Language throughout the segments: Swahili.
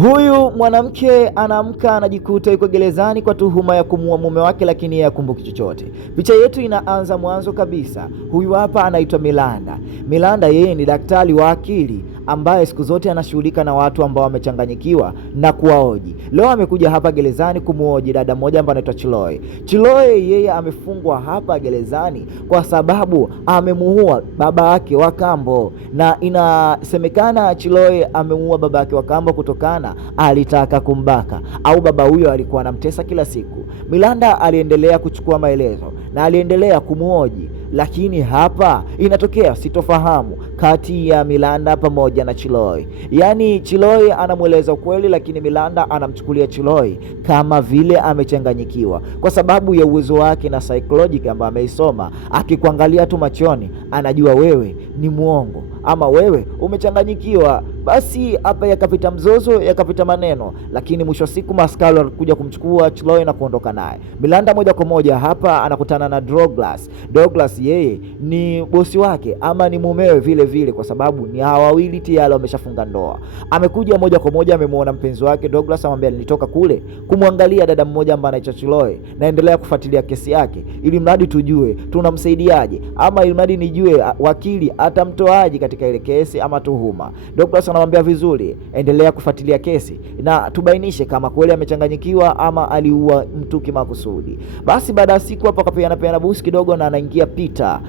Huyu mwanamke anaamka anajikuta yuko gerezani kwa tuhuma ya kumuua mume wake, lakini yeye hakumbuki chochote. Picha yetu inaanza mwanzo kabisa. Huyu hapa anaitwa Milanda. Milanda yeye ni daktari wa akili ambaye siku zote anashughulika na watu ambao wamechanganyikiwa na kuwaoji. Leo amekuja hapa gerezani kumuoji dada mmoja ambaye anaitwa Chiloe. Chiloe yeye amefungwa hapa gerezani kwa sababu amemuua baba yake wa kambo, na inasemekana Chiloe amemuua baba yake wa kambo kutokana alitaka kumbaka, au baba huyo alikuwa anamtesa kila siku. Milanda aliendelea kuchukua maelezo na aliendelea kumuoji, lakini hapa inatokea sitofahamu kati ya Milanda pamoja na Chiloe. Yaani Chiloe anamweleza ukweli, lakini Milanda anamchukulia Chiloe kama vile amechanganyikiwa kwa sababu ya uwezo wake na psychology ambayo ameisoma. Akikuangalia tu machoni anajua wewe ni muongo ama wewe umechanganyikiwa. Basi hapa yakapita mzozo, yakapita maneno, lakini mwisho siku maskari walikuja kumchukua Chiloe na kuondoka naye. Milanda moja kwa moja hapa anakutana na Douglas. Douglas yeye ni bosi wake ama ni mumewe vile vile, kwa sababu ni hawa wawili tayari wameshafunga ndoa. Amekuja moja kwa moja, amemuona mpenzi wake Douglas, amwambia nilitoka kule kumwangalia dada mmoja ambaye anaitwa Chiloe, naendelea kufuatilia kesi yake ili mradi tujue tunamsaidiaje, ama ili mradi nijue wakili atamtoaje katika ile kesi ama tuhuma. Douglas anamwambia vizuri, endelea kufuatilia kesi na tubainishe kama kweli amechanganyikiwa ama aliua mtu kimakusudi. Basi baada ya siku hapo akapeana busi kidogo, na anaingia Peter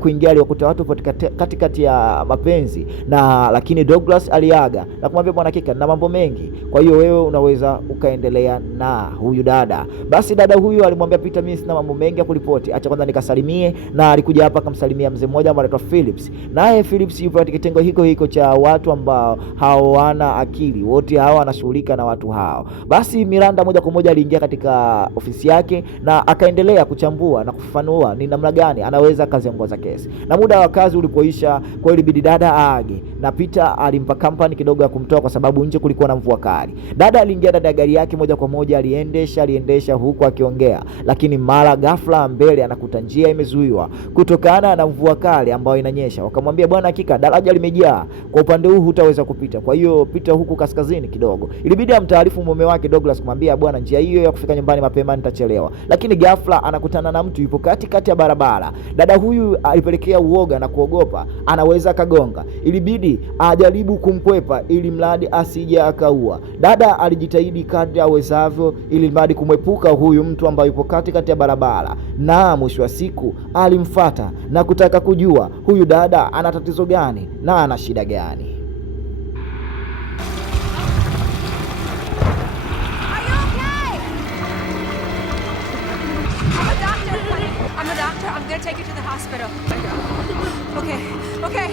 kuingia, aliokuta watu katikati ya mapenzi, na lakini Douglas aliaga na kumwambia bwana kika na mambo mengi, kwa hiyo wewe unaweza ukaendelea na huyu dada. Basi dada huyu alimwambia Peter, mimi sina mambo mengi ya kulipoti, acha kwanza nikasalimie. Na alikuja hapa akamsalimia mzee mmoja ambaye anaitwa Phillips, naye Phillips yupo katika kitengo hiko cha watu ambao hawana akili, wote hawa wanashughulika na watu hao. Basi Miranda moja kwa moja aliingia katika ofisi yake na akaendelea kuchambua na kufafanua ni namna gani anaweza kaziongoza kesi. Na muda wa kazi ulipoisha, kwa hiyo bidi dada aage, na Peter alimpa kampani kidogo ya kumtoa kwa sababu nje kulikuwa na mvua kali. Dada aliingia ndani ya gari yake moja kwa moja, aliendesha huku akiongea, lakini mara ghafla mbele anakuta njia imezuiwa kutokana na mvua kali ambayo inanyesha. Wakamwambia bwana hakika daraja limejaa, kwa upande huu hutaweza kupita, kwa hiyo pita huku kaskazini kidogo. Ilibidi amtaarifu mume wake Douglas kumwambia bwana njia hiyo ya kufika nyumbani mapema nitachelewa. Lakini ghafla anakutana na mtu yupo katikati ya barabara. Dada huyu alipelekea uoga na kuogopa anaweza kagonga, ilibidi ajaribu kumkwepa ili mradi asije akaua. Dada alijitahidi kadri awezavyo ili mradi kumwepuka huyu mtu ambaye yupo katikati ya barabara, na mwisho wa siku alimfuata na kutaka kujua huyu dada ana tatizo gani na ana shida gani. I'm gonna take you to the hospital. Okay.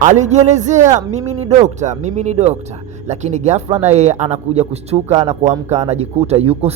Alijielezea mimi ni dokta, lakini ghafla na yeye anakuja kushtuka na kuamka, anajikuta yuko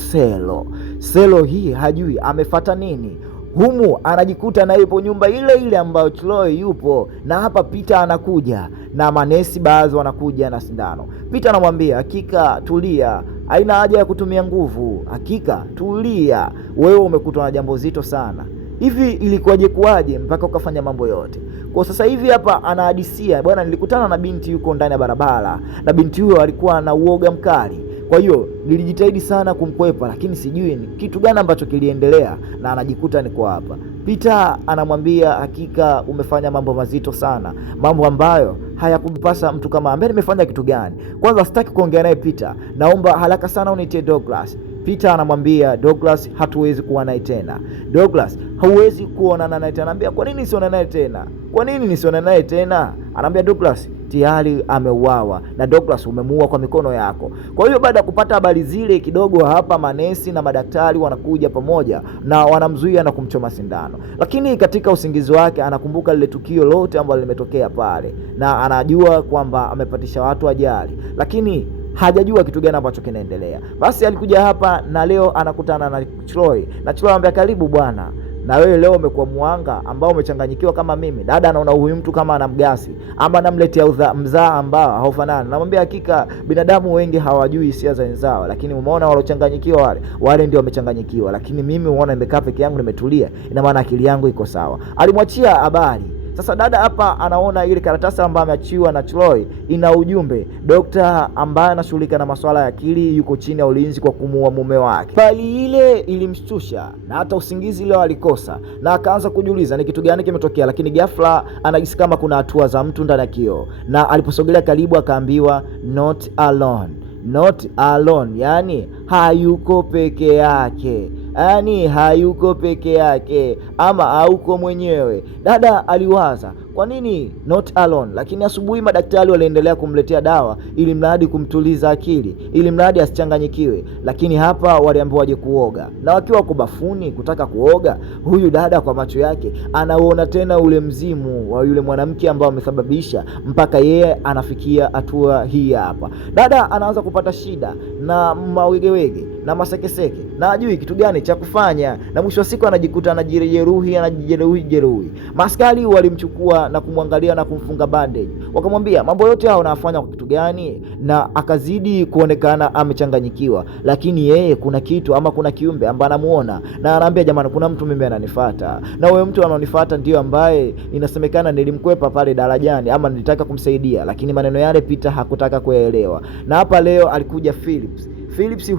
selo hii hajui amefuata nini. Humu anajikuta na yupo nyumba ile ambayo Chiloe yupo, na hapa Peter anakuja na manesi baadhi wanakuja na sindano. Peter anamwambia hakika tulia, haina haja ya kutumia nguvu, hakika tulia, wewe umekutwa na jambo zito sana. Hivi ilikuwaje mpaka ukafanya mambo yote? Kwa sasa hivi hapa anahadisia, bwana nilikutana na binti yuko ndani ya barabara, na binti huyo alikuwa na uoga mkali, kwa hiyo nilijitahidi sana kumkwepa, lakini sijui ni kitu gani ambacho kiliendelea na anajikuta niko hapa. Peter anamwambia hakika umefanya mambo mazito sana, mambo ambayo hayakumpasa mtu kama ambaye. Nimefanya kitu gani? Kwanza sitaki kuongea naye Peter, naomba haraka sana uniite Douglas. Peter anamwambia Douglas hatuwezi kuwa naye tena. Douglas hauwezi kuonana naye tena. Anambia kwa nini nisione naye tena? Anambia Douglas tayari ameuawa, na Douglas umemuua kwa mikono yako. Kwa hiyo baada ya kupata habari zile kidogo, hapa manesi na madaktari wanakuja pamoja na wanamzuia na kumchoma sindano. Lakini katika usingizi wake anakumbuka lile tukio lote ambalo limetokea pale, na anajua kwamba amepatisha watu ajali, lakini hajajua kitu gani ambacho kinaendelea. Basi alikuja hapa na leo anakutana na Chiloe, na Chiloe anambia karibu bwana, na wewe leo umekuwa muanga ambao umechanganyikiwa kama mimi. Dada anaona huyu mtu kama anamgasi ama anamletea mzaa ambao haufanani. Namwambia hakika binadamu wengi hawajui hisia za wenzao, lakini umeona walochanganyikiwa wale ndio wamechanganyikiwa, lakini mimi umeona nimekaa peke yangu nimetulia, ina maana akili yangu iko sawa. Alimwachia habari Sasa dada hapa anaona ile karatasi ambayo ameachiwa na Troy ina ujumbe, dokta ambaye anashughulika na masuala ya akili yuko chini ya ulinzi kwa kumuua mume wake. Faili ile ilimshtusha na hata usingizi leo alikosa, na akaanza kujiuliza ni kitu gani kimetokea, lakini ghafla anahisi kama kuna hatua za mtu ndani ya kioo, na aliposogelea karibu akaambiwa not alone. Not alone, yani hayuko peke yake, yani hayuko peke yake ama hauko mwenyewe. Dada aliwaza kwa nini not alone, lakini asubuhi madaktari waliendelea kumletea dawa ili mradi kumtuliza akili, ili mradi asichanganyikiwe. Lakini hapa waliambiwa waje kuoga, na wakiwa kubafuni kutaka kuoga, huyu dada kwa macho yake anaona tena ule mzimu wa yule mwanamke ambao amesababisha mpaka yeye anafikia hatua hii hapa. Dada anaanza kupata shida na mawegewege na masekeseke na ajui kitu gani cha kufanya, na mwisho wa siku anajikuta anajijeruhi. Maskari walimchukua na kumwangalia na kumfunga bandage, wakamwambia mambo yote hao unafanya kwa kitu gani, na akazidi kuonekana amechanganyikiwa. Lakini yeye kuna kitu ama kuna kiumbe ambaye anamuona, na anaambia jamani, kuna mtu mimi ananifuata, na huyo mtu ananifuata ndio ambaye inasemekana nilimkwepa pale darajani ama nilitaka kumsaidia. Lakini maneno yale Peter hakutaka kuyaelewa, na hapa leo alikuja Phillips.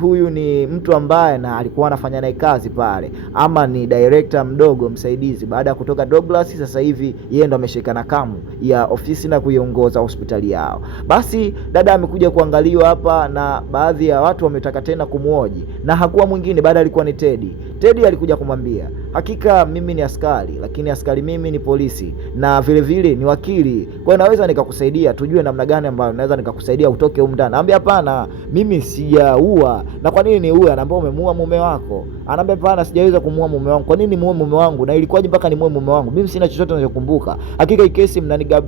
Huyu ni mtu ambaye na alikuwa anafanya naye kazi pale, ama ni director mdogo msaidizi. Baada ya kutoka Douglas, sasa hivi yeye ndo ameshika nakamu ya ofisi na kuiongoza hospitali yao. Basi dada amekuja kuangaliwa hapa, na baadhi ya watu wametaka tena kumuoji, na hakuwa mwingine baada alikuwa ni Teddy. Teddy alikuja kumwambia, hakika mimi ni askari, lakini askari mimi ni polisi na vile vile ni wakili, kwa hiyo naweza nikakusaidia, tujue namna gani ambayo naweza nikakusaidia utoke huko ndani. Anambia hapana, mimi sijaua. Na kwa nini niue? Anaambia umemuua mume wako. Anaambia hapana, sijaweza kumuua mume wangu. Kwa nini muue mume wangu? Na ilikuwaje mpaka nimuue mume wangu? Mimi sina chochote ninachokumbuka. Hakika hii kesi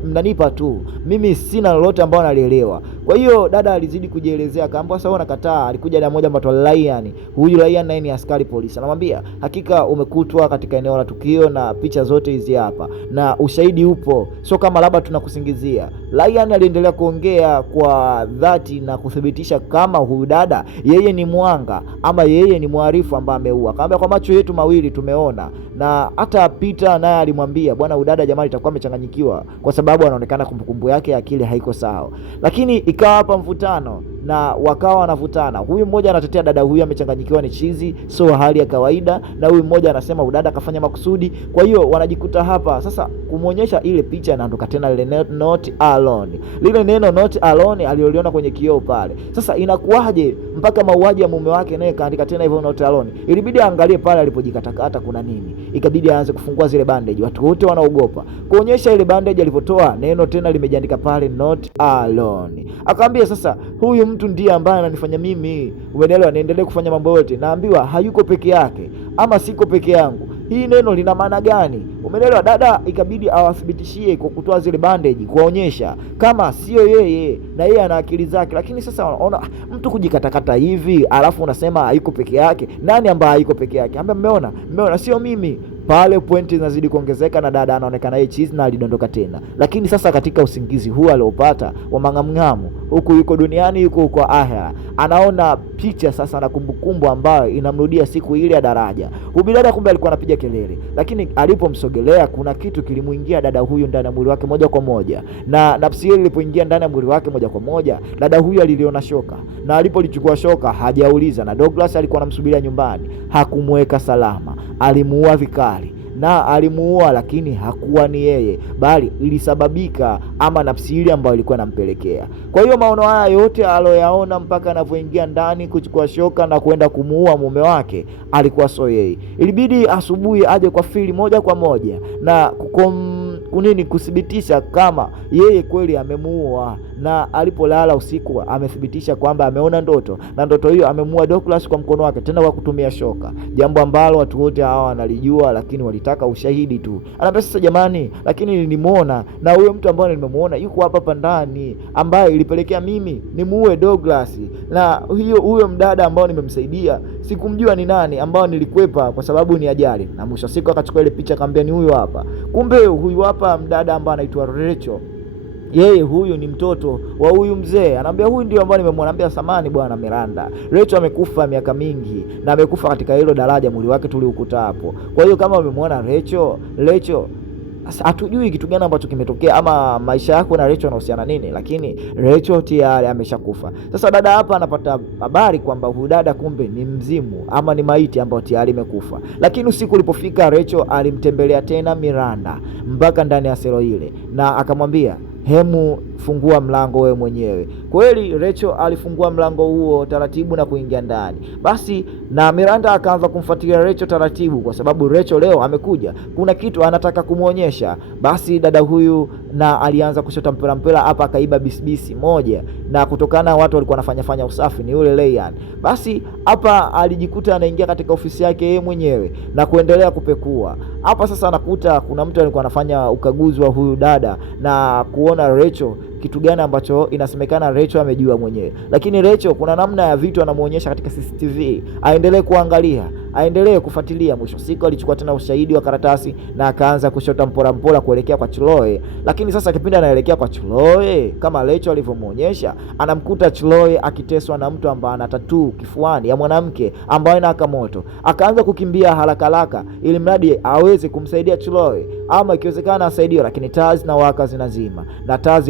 mnanipa tu, mimi sina lolote ambalo nalielewa. Kwa hiyo dada alizidi kujielezea, akaambia sasa unakataa. Alikuja na mmoja mbatwa Ryan. Huyu Ryan naye ni askari polisi. Anamwambia hakika umekutwa katika eneo la tukio na picha zote hizi hapa na ushahidi upo, sio kama labda tunakusingizia. Ryan aliendelea kuongea kwa dhati na kuthibitisha kama huyu dada yeye ni mwanga ama yeye ni mhalifu ambaye ameua. Akamwambia kwa macho yetu mawili tumeona, na hata Peter naye alimwambia bwana, huyu dada jamani itakuwa amechanganyikiwa kwa sababu anaonekana kumbukumbu yake akili haiko sawa. Lakini ikawa hapa mvutano na wakawa wanavutana. Huyu mmoja anatetea dada huyu amechanganyikiwa, ni chizi, sio hali ya kawaida, na huyu mmoja anasema udada akafanya makusudi. Kwa hiyo wanajikuta hapa sasa kumuonyesha ile picha, inaondoka tena ile not alone. Lile neno not alone alioliona kwenye kioo pale. Sasa inakuwaje mpaka mauaji ya mume wake naye kaandika tena hivyo not alone? Ilibidi aangalie pale alipojikatakata kuna nini. Ikabidi aanze kufungua zile bandage. Watu wote wanaogopa kuonyesha ile bandage, alipotoa neno tena limejiandika pale not alone. Akamwambia sasa huyu mtu ndiye ambaye ananifanya mimi, umeelewa, niendelee kufanya mambo yote. Naambiwa hayuko peke yake ama siko peke yangu. Hii neno lina maana gani? Umeelewa? Dada ikabidi awathibitishie kwa kutoa zile bandage, kuonyesha kama sio yeye na yeye ana akili zake. Lakini sasa unaona mtu kujikatakata hivi alafu unasema hayuko peke yake. Nani ambaye hayuko peke yake? Ambaye mmeona sio mimi. Pale pointi zinazidi kuongezeka na dada anaonekana yeye chizi na alidondoka tena. Lakini sasa katika usingizi huu aliopata wa mangamngamu, huku yuko duniani, yuko kwa ahera, anaona picha sasa na kumbukumbu ambayo inamrudia siku ile ya daraja. Huyu dada kumbe alikuwa anapiga kelele, lakini alipomsogelea kuna kitu kilimuingia dada huyu ndani ya mwili wake moja kwa moja, na nafsi ile ilipoingia ndani ya mwili wake moja kwa moja, dada huyu aliliona shoka, na alipolichukua shoka hajauliza, na Douglas alikuwa anamsubiria nyumbani, hakumweka salama, alimuua vikali. Na alimuua, lakini hakuwa ni yeye, bali ilisababika ama nafsi ile ambayo ilikuwa inampelekea. Kwa hiyo maono haya yote aloyaona mpaka anapoingia ndani kuchukua shoka na kwenda kumuua mume wake alikuwa sio yeye. Ilibidi asubuhi aje kwa Phil moja kwa moja na kuthibitisha kama yeye kweli amemuua, na alipolala usiku amethibitisha kwamba ameona ndoto, na ndoto hiyo amemuua Douglas kwa mkono wake, tena kwa kutumia shoka, jambo ambalo watu wote hawa wanalijua, lakini walitaka ushahidi tu. Anambia sasa jamani, lakini nilimuona, na huyo mtu ambaye nimemuona yuko hapa ndani, ambaye ilipelekea mimi nimuue Douglas, na huyo mdada ambao nimemsaidia sikumjua ni nani, ambao nilikwepa kwa sababu ni ajali. Na mwisho siku akachukua ile picha akamwambia ni huyo hapa. Kumbe huyu hapa mdada ambaye anaitwa Rachel, yeye huyu ni mtoto wa huyu mzee. Anaambia huyu ndio ambaye nimemwona. Anaambia samani bwana Miranda, Rachel amekufa miaka mingi na amekufa katika hilo daraja, mwili wake tuliukuta hapo. Kwa hiyo kama umemwona Rachel Sasa hatujui kitu gani ambacho kimetokea ama maisha yako na Rachel yanahusiana nini, lakini Rachel tayari ameshakufa. Sasa dada hapa anapata habari kwamba huyu dada kumbe ni mzimu ama ni maiti ambayo tayari imekufa. Lakini usiku ulipofika, Rachel alimtembelea tena Miranda mpaka ndani ya selo ile na akamwambia, hemu fungua mlango wewe mwenyewe. Kweli Rachel alifungua mlango huo taratibu na kuingia ndani. Basi na Miranda akaanza kumfuatilia Rachel taratibu, kwa sababu Rachel leo amekuja, kuna kitu anataka kumuonyesha. Basi dada huyu na alianza kushota mpira hapa, akaiba bisibisi moja, na kutokana watu walikuwa wanafanya usafi ni yule Leyan. Basi hapa alijikuta anaingia katika ofisi yake yeye mwenyewe na kuendelea kupekua. Hapa sasa anakuta kuna mtu alikuwa anafanya ukaguzi wa huyu dada na kuona Rachel kitu gani ambacho inasemekana Rachel amejua mwenyewe. Lakini Rachel kuna namna ya vitu anamuonyesha katika CCTV, aendelee kuangalia, aendelee kufuatilia. Mwisho siku alichukua tena ushahidi wa karatasi na akaanza kushota mpora kuelekea kwa Chloe. Lakini sasa kipindi anaelekea kwa Chloe, kama Rachel alivyomuonyesha, anamkuta Chloe akiteswa na mtu ambaye ana tattoo kifuani ya mwanamke ambaye inawaka moto. Akaanza kukimbia haraka ili mradi aweze kumsaidia Chloe, ama ikiwezekana asaidiwe, lakini taa zinawaka zinazima. Na taa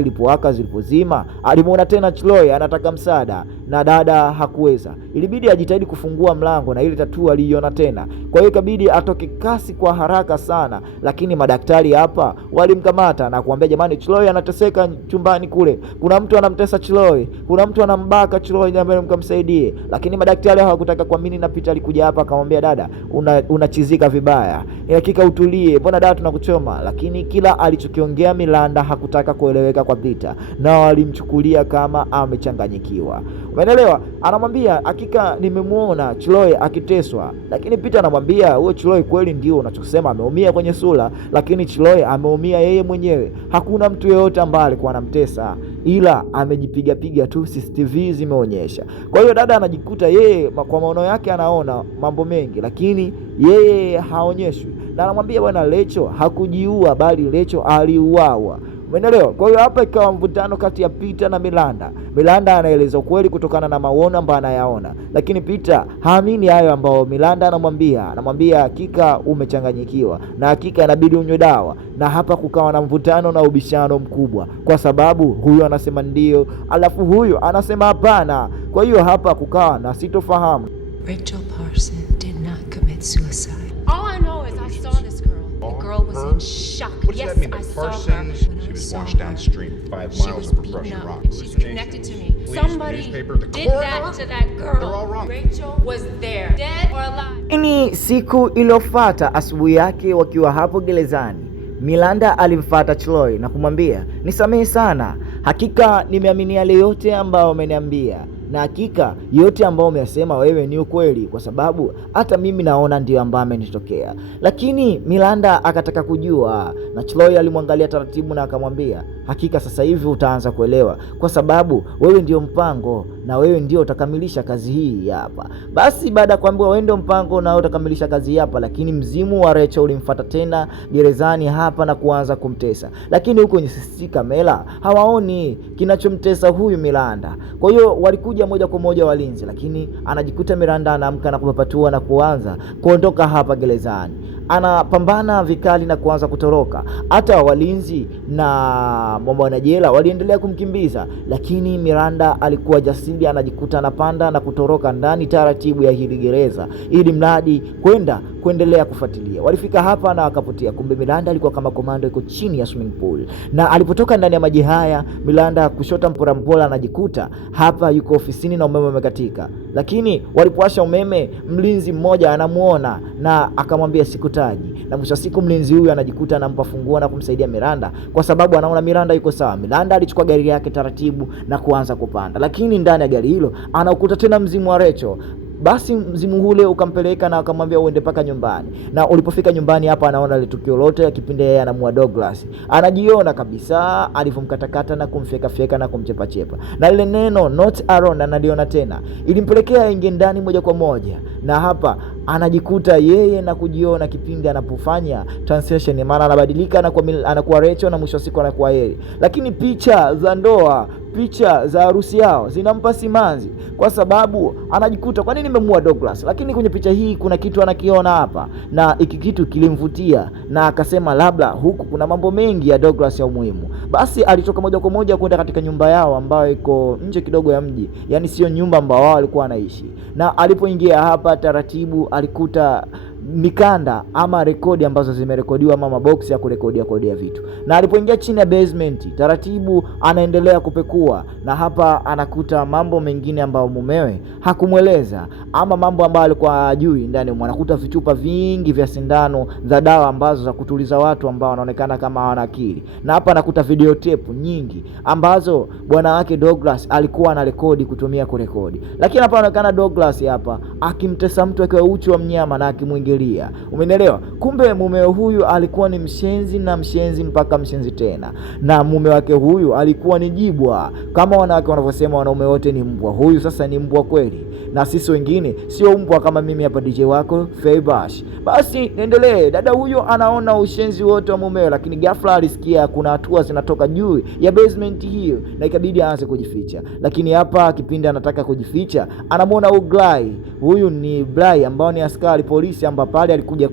zilipozima, alimuona tena Chloe anataka msaada na dada hakuweza. Ilibidi ajitahidi kufungua mlango na ile tattoo aliiona tena. Kwa hiyo ikabidi atoke kasi kwa haraka sana, lakini madaktari hapa walimkamata na kuambia, jamani, Chloe anateseka chumbani kule. Kuna mtu anamtesa Chloe, kuna mtu anambaka Chloe, jamani mkamsaidie. Lakini madaktari hawakutaka kuamini, na Peter alikuja hapa akamwambia, dada, unachizika vibaya. Ni hakika utulie. Mbona dada tunakuchoma? Lakini kila alichokiongea Miranda hakutaka kueleweka kwa Peter, na walimchukulia kama amechanganyikiwa. Umeelewa? Anamwambia, hakika nimemuona Chloe akiteswa. Lakini Peter anamwambia, wewe Chloe kweli ndio unachosema ameumia kwenye sura, lakini Chloe ameumia yeye mwenyewe. Hakuna mtu yeyote ambaye alikuwa anamtesa, ila amejipiga tu, CCTV zimeonyesha. Kwa hiyo dada anajikuta yeye kwa maono yake anaona mambo mengi, lakini yeye haonyeshwi. Na anamwambia, bwana, Rachel hakujiua bali Rachel aliuawa. Umeelewa? Kwa hiyo hapa ikawa mvutano kati ya Peter na Miranda. Miranda anaeleza ukweli kutokana na maono ambayo anayaona, lakini Peter haamini hayo ambayo Miranda anamwambia hakika umechanganyikiwa na hakika inabidi unywe dawa. Na hapa kukawa na mvutano na ubishano mkubwa, kwa sababu huyu anasema ndio, alafu huyu anasema hapana. Kwa hiyo hapa kukawa na sitofahamu. Rachel Parson did not commit suicide. All I know is I saw this girl. The girl was in shock. What does Yes, that mean? I The saw her. Parsons? She was washed downstream 5 She miles was from beaten Russian up, Rock. and she's connected to me. Police, Somebody newspaper, the did coroner? that to that girl. They're all wrong. Rachel was there, dead or alive. Ini siku iliyofuata asubuhi yake wakiwa hapo gerezani, Miranda alimfuata Chloe na kumwambia, nisamehe sana, hakika nimeamini yale yote ambayo umeniambia, na hakika yote ambayo umesema wewe ni ukweli, kwa sababu hata mimi naona ndio ambayo amenitokea. Lakini Miranda akataka kujua, na Chloe alimwangalia taratibu na akamwambia, hakika sasa hivi utaanza kuelewa, kwa sababu wewe ndio mpango na wewe ndio utakamilisha kazi hii hapa. Basi baada ya kuambiwa wewe ndio mpango na utakamilisha kazi hapa, lakini mzimu wa Rachel ulimfuata tena gerezani hapa na kuanza kumtesa. Lakini huko kwenye CCTV kamera hawaoni kinachomtesa huyu Miranda. Kwa hiyo walikuja moja kwa moja walinzi, lakini anajikuta Miranda anaamka na kupapatua na kuanza kuondoka hapa gerezani. Anapambana vikali na kuanza kutoroka. Hata walinzi na wanajela waliendelea kumkimbiza, lakini Miranda alikuwa jasiri, anajikuta anapanda na kutoroka ndani taratibu ya hili gereza, ili mradi kuendelea kufuatilia. Walifika hapa na akapotea. Kumbe Miranda alikuwa kama komando, yuko chini ya swimming pool, na alipotoka ndani ya maji haya, Miranda kushota mpora anajikuta hapa yuko ofisini na umeme umekatika. Lakini walipowasha umeme, mlinzi mmoja anamuona na akamwambia sikutaji, na mwisho siku mlinzi huyu anajikuta anampa funguo na kumsaidia Miranda, kwa sababu anaona Miranda yuko sawa. Miranda alichukua gari yake taratibu na kuanza kupanda, lakini ndani ya gari hilo anakuta tena mzimu wa Rachel. Basi mzimu ule ukampeleka na akamwambia uende paka nyumbani. Na ulipofika nyumbani hapa anaona ile tukio lote ya kipindi yeye anamua Douglas. Anajiona kabisa alivyomkatakata na kumfyeka na kumchepa. Na ile neno not Aaron analiona tena. Ilimpelekea ingie ndani moja kwa moja. Na hapa anajikuta yeye na kujiona kipindi anapofanya transition, maana anabadilika anakuwa Rachel na mwisho siku anakuwa yeye. Lakini picha za ndoa, picha za harusi yao zinampa simanzi, kwa sababu anajikuta kwa nini nimemuua Douglas, lakini kwenye picha hii kuna kitu anakiona hapa, na hiki kitu kilimvutia na akasema labda huku kuna mambo mengi ya Douglas ya umuhimu. Basi alitoka moja kwa moja kwenda katika nyumba yao ambayo iko nje kidogo ya mji, yani sio nyumba ambao wao walikuwa wanaishi. Na alipoingia hapa taratibu alikuta mikanda ama rekodi ambazo zimerekodiwa ama maboksi ya kurekodia vitu. Na alipoingia chini ya basement taratibu anaendelea kupekua, na hapa anakuta mambo mengine ambayo mumewe hakumweleza ama mambo ambayo alikuwa hajui. Ndani anakuta vichupa vingi vya sindano za dawa ambazo za kutuliza watu ambao wanaonekana kama hawana akili. Na hapa anakuta videotape nyingi ambazo bwana wake Douglas alikuwa anarekodi kutumia kurekodi. Lakini hapa anaonekana Douglas hapa akimtesa mtu akiwa uchi wa mnyama na akimwingilia. Umeelewa? Kumbe mume huyu alikuwa ni mshenzi na mshenzi mpaka mshenzi tena. Na mume wake huyu alikuwa ni jibwa. Kama wanawake wanavyosema wanaume wote ni mbwa, huyu sasa ni mbwa kweli. Na sisi wengine sio mbwa kama mimi hapa DJ wako Faybash. Basi endelee. Dada huyo anaona ushenzi wote wa mumewe, lakini ghafla alisikia kuna hatua zinatoka juu ya basement hiyo na ikabidi aanze kujificha. Lakini hapa kipindi anataka kujificha anamuona Uglai. Huyu ni Blai ambao ni askari polisi ambao pale alikuja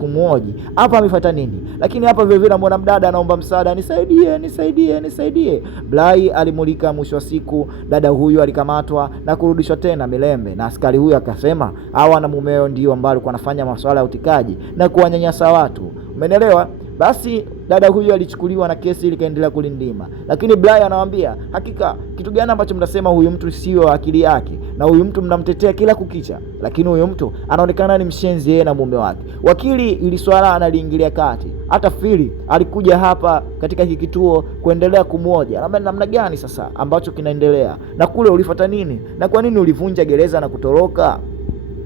kumhoji. Hapa amefuata nini? Lakini hapa vile vile anamuona mdada anaomba msaada, nisaidie. Blai alimulika. Mwisho wa siku dada huyu alikamatwa na kurudishwa tena Milembe, na askari huyu akasema hawa na mumeo ndio ambao alikuwa anafanya masuala ya utikaji na kuwanyanyasa watu. Umeelewa? Basi dada huyu alichukuliwa na kesi ile kaendelea kulindima. Lakini Blai anamwambia, hakika kitu gani ambacho mnasema huyu mtu sio akili yake na huyu mtu mnamtetea kila kukicha, lakini huyu mtu anaonekana ni mshenzi yeye na mume wake. Wakili ili swala analiingilia kati. Hata Fili alikuja hapa katika hiki kituo kuendelea kumwoja. Anamwambia namna gani sasa ambacho kinaendelea, na kule ulifuata nini, na kwa nini ulivunja gereza na kutoroka?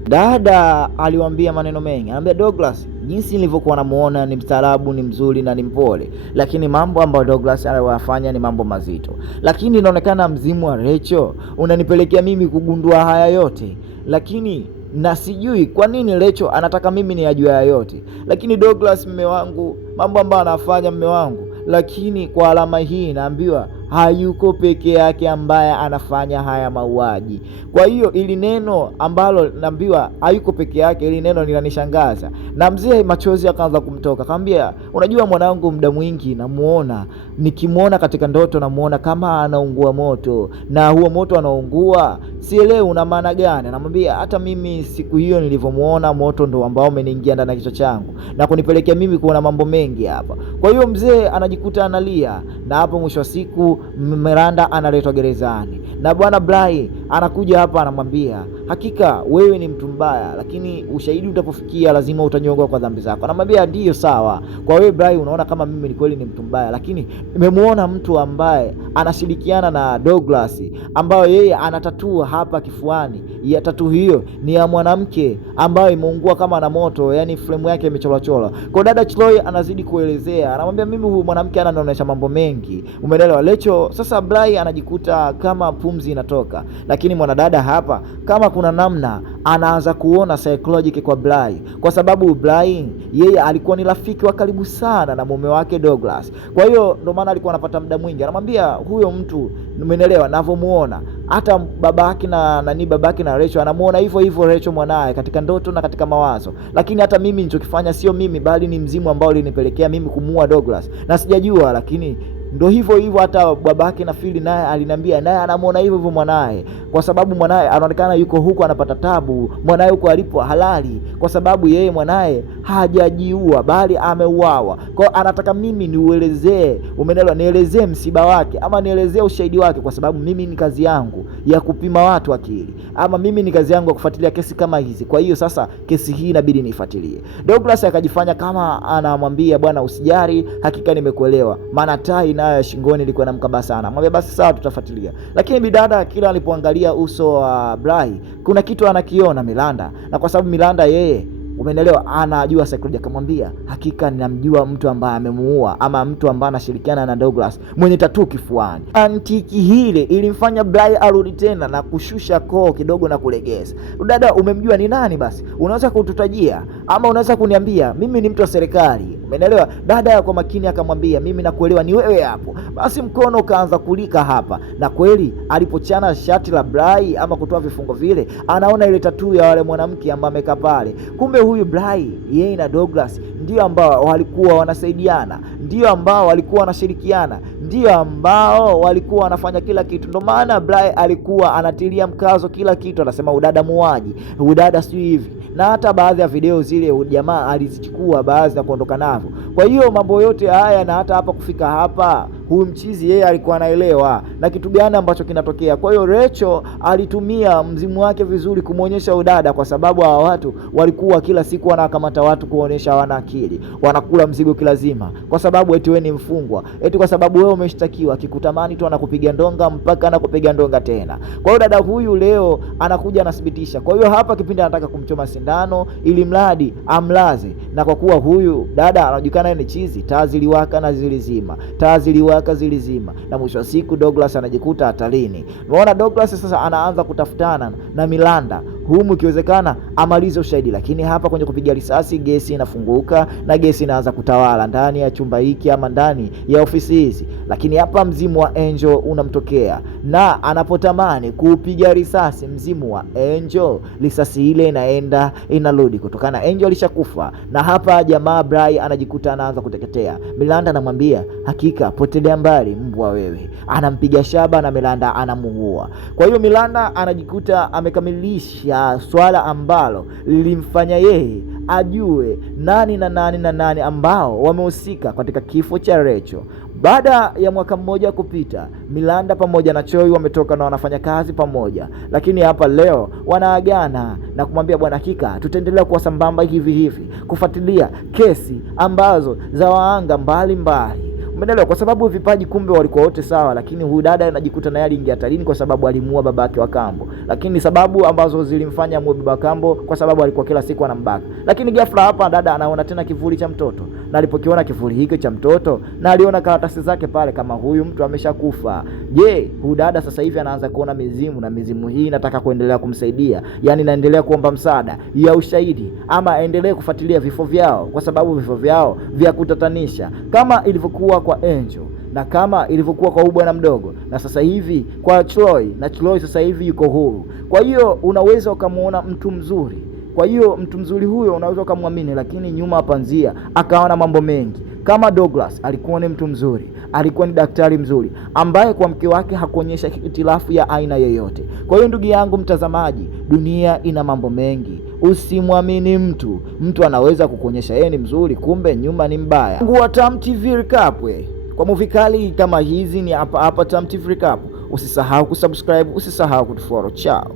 Dada aliwaambia maneno mengi. Anamwambia Douglas, jinsi nilivyokuwa namuona ni mstaarabu, ni mzuri na ni mpole, lakini mambo ambayo Douglas anayofanya ni mambo mazito. Lakini inaonekana mzimu wa Rachel unanipelekea mimi kugundua haya yote, lakini na sijui kwa nini Rachel anataka mimi niyajue haya yote. Lakini Douglas mume wangu, mambo ambayo anafanya mume wangu, lakini kwa alama hii naambiwa hayuko peke yake ambaye anafanya haya mauaji. Kwa hiyo ili neno ambalo naambiwa hayuko peke yake, ili neno linanishangaza. Na mzee machozi akaanza kumtoka. Akamwambia, unajua mwanangu, muda mwingi namuona, nikimuona katika ndoto namuona kama anaungua moto, na huo moto anaungua sielewi una maana gani. Anamwambia hata mimi siku hiyo nilivyomuona moto ndo ambao umeniingia ndani ya kichwa changu na kunipelekea mimi kuona mambo mengi hapa. Kwa hiyo mzee anajikuta analia, na hapo mwisho wa siku Miranda analetwa gerezani. Na bwana Blai anakuja hapa anamwambia, hakika wewe ni mtu mbaya, lakini ushahidi utapofikia lazima utanyongwa kwa dhambi zako. Anamwambia ndiyo sawa, kwa wewe Blai unaona kama mimi ni kweli ni mtu mbaya, lakini nimemuona mtu ambaye anashirikiana na Douglas ambaye yeye anatatua hapa kifuani. Ya tatu hiyo ni ya mwanamke ambaye imeungua kama na moto, yani frame yake imechorwa. Kwa dada Chloe anazidi kuelezea, anamwambia mimi huyu mwanamke anaonyesha mambo mengi. Umeelewa Lecho? Sasa Blai anajikuta kama pumzi inatoka, lakini mwanadada hapa kama kuna namna anaanza kuona psychological kwa Blai, kwa sababu Blai yeye alikuwa ni rafiki wa karibu sana na mume wake Douglas. Kwa hiyo ndio maana alikuwa anapata muda mwingi. Anamwambia huyo mtu, umeelewa, ninavyomuona hata babake na Rachel anamuona hivyo Rachel mwanae katika ndoto na katika mawazo. Lakini hata mimi nilichokifanya sio mimi, bali ni mzimu ambao ulinipelekea mimi kumuua Douglas, na sijajua, lakini ndio hivyo hata babake na Phil naye aliniambia naye anamuona hivyo mwanae, kwa sababu mwanae anaonekana yuko huko anapata tabu, mwanae huko alipo halali, kwa sababu yeye mwanae hajajiua bali ameuawa. Kwa anataka mimi niuelezee, umeelewa, nielezee msiba wake ama nielezee ushahidi wake, kwa sababu mimi ni kazi yangu ya kupima watu akili, ama mimi ni kazi yangu ya kufuatilia kesi kama hizi. Kwa hiyo sasa kesi hii inabidi nifuatilie. Douglas akajifanya kama anamwambia bwana usijari, hakika nimekuelewa, maana tai nayo shingoni ilikuwa inamkaba sana. Mwambie basi sawa, tutafuatilia. Lakini bidada kila alipoangalia uso wa Blai kuna kitu anakiona Miranda, na kwa sababu Miranda yeye, umeelewa, anajua psychology, akamwambia hakika ninamjua mtu ambaye amemuua ama mtu ambaye anashirikiana na Douglas mwenye tattoo kifuani. Antiki hile ilimfanya Blai arudi tena na kushusha koo kidogo na kulegeza. Dada, umemjua ni nani? Basi unaweza kututajia ama unaweza kuniambia? Mimi ni mtu wa serikali, Umeelewa? Dada kwa makini akamwambia, mimi nakuelewa, ni wewe hapo. Basi mkono ukaanza kulika hapa, na kweli alipochana shati la Brai ama kutoa vifungo vile, anaona ile tattoo ya wale mwanamke ambaye amekaa pale. Kumbe huyu Brai yeye na Douglas ndio ambao walikuwa wanasaidiana, ndio ambao walikuwa wanashirikiana, ndio ambao walikuwa wanafanya kila kitu. Ndio maana Brai alikuwa anatilia mkazo kila kitu, anasema udada muaji, udada sio hivi, na hata baadhi ya video zile jamaa alizichukua baadhi na kuondoka nazo. Kwa hiyo mambo yote haya na hata hapa kufika hapa, huyu mchizi yeye alikuwa anaelewa na kitu gani ambacho kinatokea. Kwa hiyo Rachel alitumia mzimu wake vizuri kumuonyesha udada, kwa sababu hawa watu walikuwa kila siku wanakamata watu kuonyesha hawana akili, wanakula mzigo kilazima, kwa sababu eti wewe ni mfungwa, eti kwa sababu wewe umeshtakiwa, akikutamani tu anakupiga ndonga mpaka anakupiga ndonga tena. Kwa hiyo dada huyu leo anakuja anathibitisha. Kwa hiyo hapa kipindi anataka kumchoma sindano ili mradi amlaze, na kwa kuwa huyu dada anajulikana ni chizi, taa ziliwaka na zilizima, taa ziliwaka zilizima, na mwisho wa siku Douglas anajikuta hatarini. Umeona, Douglas sasa anaanza kutafutana na Miranda humu, ikiwezekana amalize ushahidi, lakini hapa kwenye kupiga risasi gesi inafunguka na gesi inaanza kutawala ndani ya chumba hiki ama ndani ya ofisi hizi. Lakini hapa mzimu wa Angel unamtokea, na anapotamani kupiga risasi mzimu wa Angel, risasi ile inaenda inarudi kutokana Angel alishakufa. Na hapa jamaa Brai anajikuta anaanza kuteketea. Miranda anamwambia, hakika potelea mbali mbwa wewe, anampiga shaba na Miranda anamuua. Kwa hiyo Miranda anajikuta amekamilisha swala ambalo lilimfanya yeye ajue nani na nani ambao wamehusika katika kifo cha Rachel. Baada ya mwaka mmoja kupita, Miranda pamoja na Choi wametoka na wanafanya kazi pamoja, lakini hapa leo wanaagana na kumwambia, bwana, hakika tutaendelea kuwa sambamba hivi kufuatilia kesi ambazo za waanga mbalimbali. Umeelewa? Kwa sababu vipaji kumbe walikuwa wote sawa, lakini huyu dada anajikuta naye aliingia hatarini kwa sababu alimuua babake wa kambo. Lakini sababu ambazo zilimfanya muue baba kambo kwa sababu alikuwa kila siku anambaka. Lakini ghafla hapa dada anaona tena kivuli cha mtoto, na alipokiona kivuli hiki cha mtoto na aliona karatasi zake pale kama huyu mtu ameshakufa. Je, huyu dada sasa hivi anaanza kuona mizimu, na mizimu hii inataka kuendelea kumsaidia, yani naendelea kuomba msaada ya ushahidi ama aendelee kufuatilia vifo vyao, kwa sababu vifo vyao vya kutatanisha kama ilivyokuwa kwa Angel na kama ilivyokuwa kwa bwana mdogo, na sasa hivi kwa Chloe, na Chloe sasa hivi yuko huru. Kwa hiyo unaweza ukamuona mtu mzuri, kwa hiyo mtu mzuri huyo unaweza ukamwamini, lakini nyuma panzia akaona mambo mengi. Kama Douglas alikuwa ni mtu mzuri, alikuwa ni daktari mzuri ambaye kwa mke wake hakuonyesha hitilafu ya aina yoyote. Kwa hiyo ndugu yangu mtazamaji, dunia ina mambo mengi. Usimwamini mtu. Mtu anaweza kukuonyesha yeye ni mzuri, kumbe nyuma ni mbaya. Ngua Tam TV Recap we. Kwa movie kali kama hizi ni hapa Tam TV Recap. Usisahau kusubscribe, usisahau kutufollow. Ciao.